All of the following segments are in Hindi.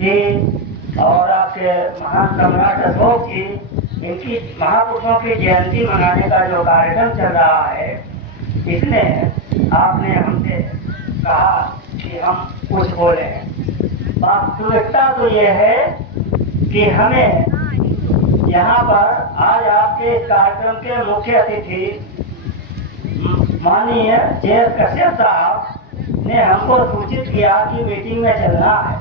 जी और आपके महान सम्राट अशोक जी, इनकी महापुरुषों की जयंती मनाने का जो कार्यक्रम चल रहा है, इसमें आपने हमसे कहा कि हम कुछ बोले। वास्तविकता तो ये है कि हमें यहाँ पर आज आपके इस कार्यक्रम के मुख्य अतिथि माननीय जय कश्यप साहब ने हमको सूचित किया कि मीटिंग में चलना है,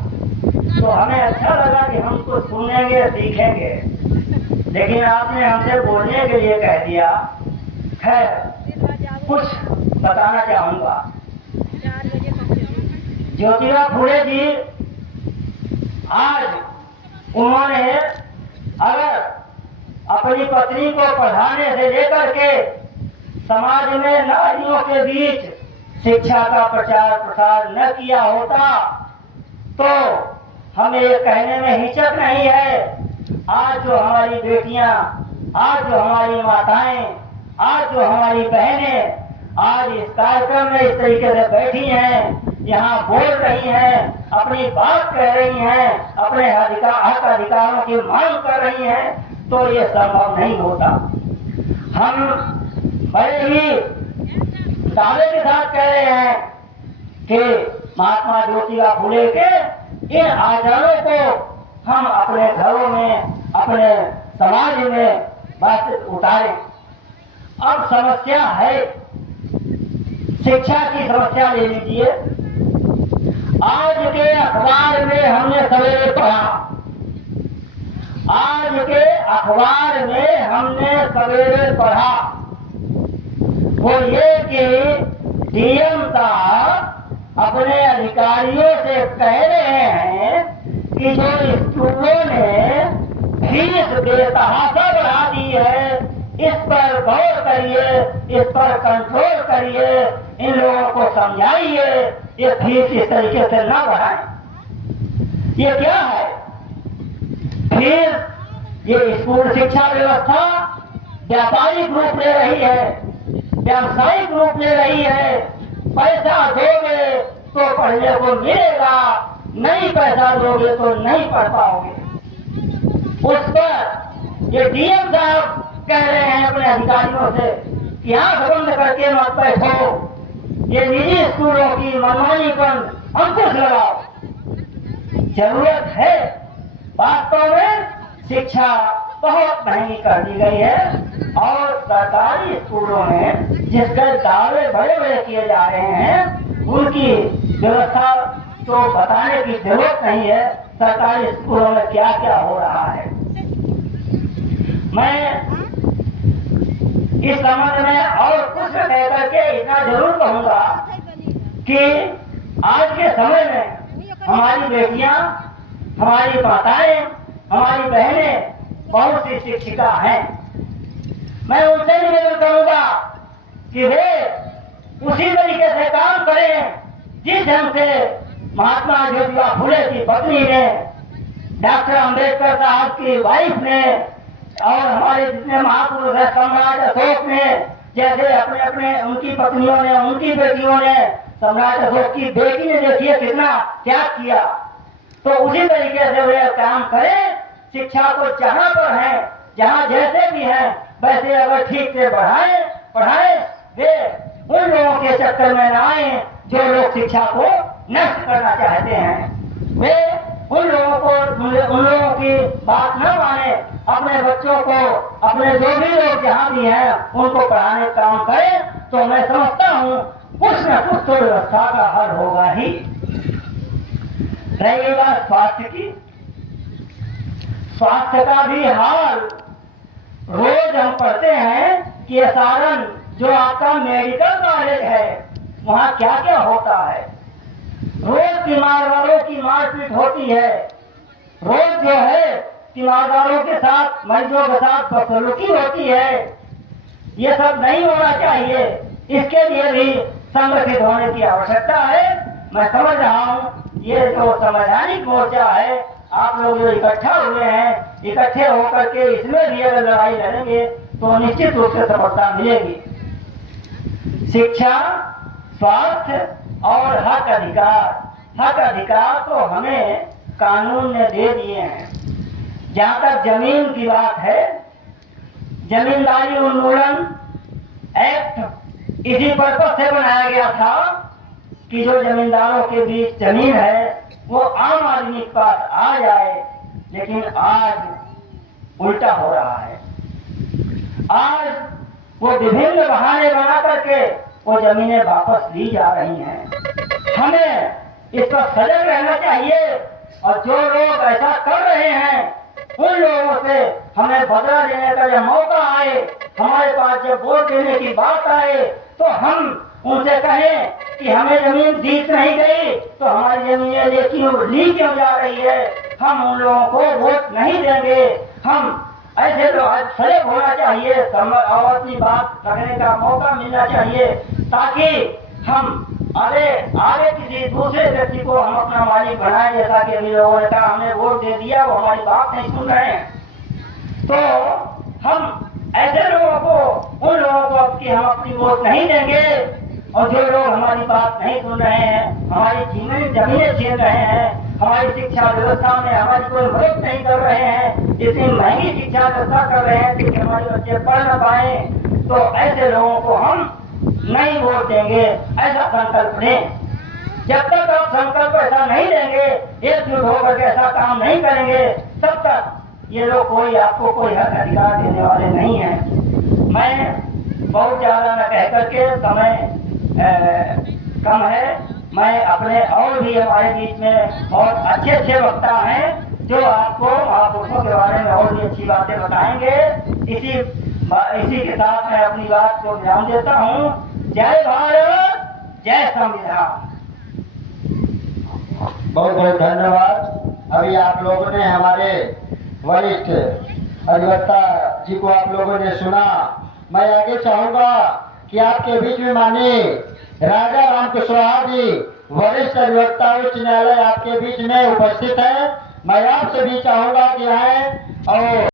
तो हमें अच्छा लगा कि हम कुछ सुनेंगे सीखेंगे, लेकिन आपने हमसे बोलने के लिए कह दिया। खैर कुछ बताना चाहूँगा। ज्योतिबा फुले जी, आज उन्होंने अगर अपनी पत्नी को पढ़ाने से लेकर के समाज में नारियों के बीच शिक्षा का प्रचार प्रसार न किया होता तो हमें ये कहने में हिचक नहीं है। आज जो हमारी बेटियां, आज जो हमारी माताएं, आज जो हमारी बहनें आज इस कार्यक्रम में इस तरीके से बैठी हैं, यहाँ बोल रही हैं, अपनी बात कह रही हैं, अपने हक अधिकारों की मांग कर रही हैं, तो ये संभव नहीं होता। हम बड़े ही दावे के साथ कह रहे हैं कि महात्मा ज्योतिबा फुले के इन आचारों को हम अपने घरों में, अपने समाज में बस उतारें। अब समस्या है, शिक्षा की समस्या ले लीजिए। आज के अखबार में हमने सवेरे पढ़ा, आज के अखबार में हमने सवेरे पढ़ा, वो ये कि डीएम साहब अपने अधिकारियों से कह रहे हैं कि जो स्कूलों ने फीस बेतहाशा बढ़ा दी है, इस पर गौर करिए, इस पर कंट्रोल करिए, इन लोगों को समझाइए, ये फीस इस तरीके से ना बढ़ाएं। ये क्या है? फीस, ये स्कूल शिक्षा व्यवस्था व्यापारिक रूप ले रही है, व्यावसायिक रूप ले रही है। पैसा दोगे तो पढ़ने को मिलेगा, नहीं पैसा दोगे तो नहीं पढ़ पाओगे। उस पर ये डीएम साहब कह रहे हैं अपने अधिकारियों से कि आंख बंद करके मत बैठो, ये निजी स्कूलों की मनमानी पर अंकुश लगाओ। जरूरत है, वास्तव में शिक्षा बहुत महंगी कर दी गई है और सरकारी स्कूलों में जिसके दावे बड़े बड़े किए जा रहे हैं, उनकी व्यवस्था तो बताने की जरूरत नहीं है। सरकारी स्कूलों में क्या क्या हो रहा है, मैं इस संबंध में और कुछ कह करके इतना जरूर कहूँगा कि आज के समय में हमारी बेटियां, हमारी माताएं, हमारी बहनें बहुत सी शिक्षिका हैं। मैं उनसे निवेदन करूंगा कि वे उसी तरीके से काम करें जिस ढंग से महात्मा ज्योतिबा फुले की पत्नी ने, डॉक्टर अंबेडकर साहब की वाइफ ने और हमारे जितने महापुरुष है सम्राट अशोक ने, जैसे अपने अपने उनकी पत्नियों ने, उनकी बेटियों ने, सम्राट अशोक की बेटी ने देखिए कितना त्याग किया, तो उसी तरीके से वे काम करें। शिक्षा को जहाँ पर है, जहाँ जैसे भी है, वैसे अगर ठीक से पढ़ाएं, वे उन लोगों के चक्कर में न आए जो लोग शिक्षा को नष्ट करना चाहते हैं। वे उन लोगों की बात न माने, अपने बच्चों को, अपने जो भी लोग जहाँ भी हैं, उनको पढ़ाने का काम करें, तो मैं समझता हूँ कुछ न कुछ तो व्यवस्था का हल होगा ही। रही बात स्वास्थ्य की, स्वास्थ्य का भी हाल रोज हम पढ़ते हैं कि सारण जो आपका मेडिकल कॉलेज है, वहाँ क्या क्या होता है। रोज तीमारदारों की मारपीट होती है, रोज जो है तीमारदारों के साथ, मरीजों के साथ बदसलूकी होती है। ये सब नहीं होना चाहिए, इसके लिए भी संगठित होने की आवश्यकता है। मैं समझ रहा हूँ ये जो संवैधानिक मोर्चा है, आप लोग जो इकट्ठा हुए हैं, इकट्ठे होकर के इसमें भी अगर लड़ाई लड़ेंगे तो निश्चित रूप से सफलता मिलेगी। शिक्षा, स्वास्थ्य और हक अधिकार तो हमें कानून ने दे दिए हैं। जहाँ तक जमीन की बात है, जमींदारी उन्मूलन एक्ट इसी पर्पज से बनाया गया था कि जो जमींदारों के बीच जमीन है वो आम आदमी के पास आ जाए, लेकिन आज उल्टा हो रहा है। आज वो विभिन्न बहाने बना करके वो जमीनें वापस ली जा रही हैं। हमें इस पर सजग रहना चाहिए और जो लोग ऐसा कर रहे हैं उन लोगों से हमें बदला लेने का जब मौका आए, हमारे पास जब वोट देने की बात आए, तो हम उनसे कहें कि हमें जमीन दी नहीं गई तो हमारी जमीनें ली क्यों जा रही है, हम उन लोगों को वोट नहीं देंगे। हम ऐसे लोग सजग होना चाहिए और अपनी बात रखने का मौका मिलना चाहिए, ताकि हम आगे किसी दूसरे व्यक्ति को हम अपना मालिक बनाए। जैसा कि अभी लोगों ने कहा हमने वोट दे दिया, वो हमारी बात नहीं सुन रहे हैं, तो हम ऐसे लोगों को, उन लोगों को कि हम अपनी वोट नहीं देंगे। और जो लोग हमारी बात नहीं सुन रहे हैं, हमारी जमीनें छीन रहे हैं, हमारी शिक्षा व्यवस्था में हमारी कोई मदद नहीं कर रहे हैं, इतनी महंगी शिक्षा व्यवस्था कर रहे हैं कि हमारे बच्चे पढ़ न पाए, तो ऐसे लोगों को हम नहीं वोट देंगे, ऐसा संकल्प लें। जब तक आप संकल्प ऐसा नहीं लेंगे, एकजुट होकर के ऐसा काम नहीं करेंगे, तब तक ये लोग आपको कोई हक अधिकार देने वाले नहीं हैं। मैं बहुत ज्यादा न कह करके, समय कम है, मैं अपने और भी हमारे बीच में बहुत अच्छे अच्छे वक्ता हैं जो आपको महापुरुषों के बारे में और भी अच्छी बातें बताएंगे। इसी के साथ मैं अपनी बात को विराम देता हूँ। जय भारत, जय संविधान। बहुत बहुत धन्यवाद। अभी आप लोगों ने हमारे वरिष्ठ अधिवक्ता जी को आप लोगों ने सुना। मैं आगे चाहूंगा कि आपके बीच में माननीय राजा राम कुशवाहा जी, वरिष्ठ अधिवक्ता उच्च न्यायालय, आपके बीच में उपस्थित है। मैं आपसे भी चाहूंगा कि आए और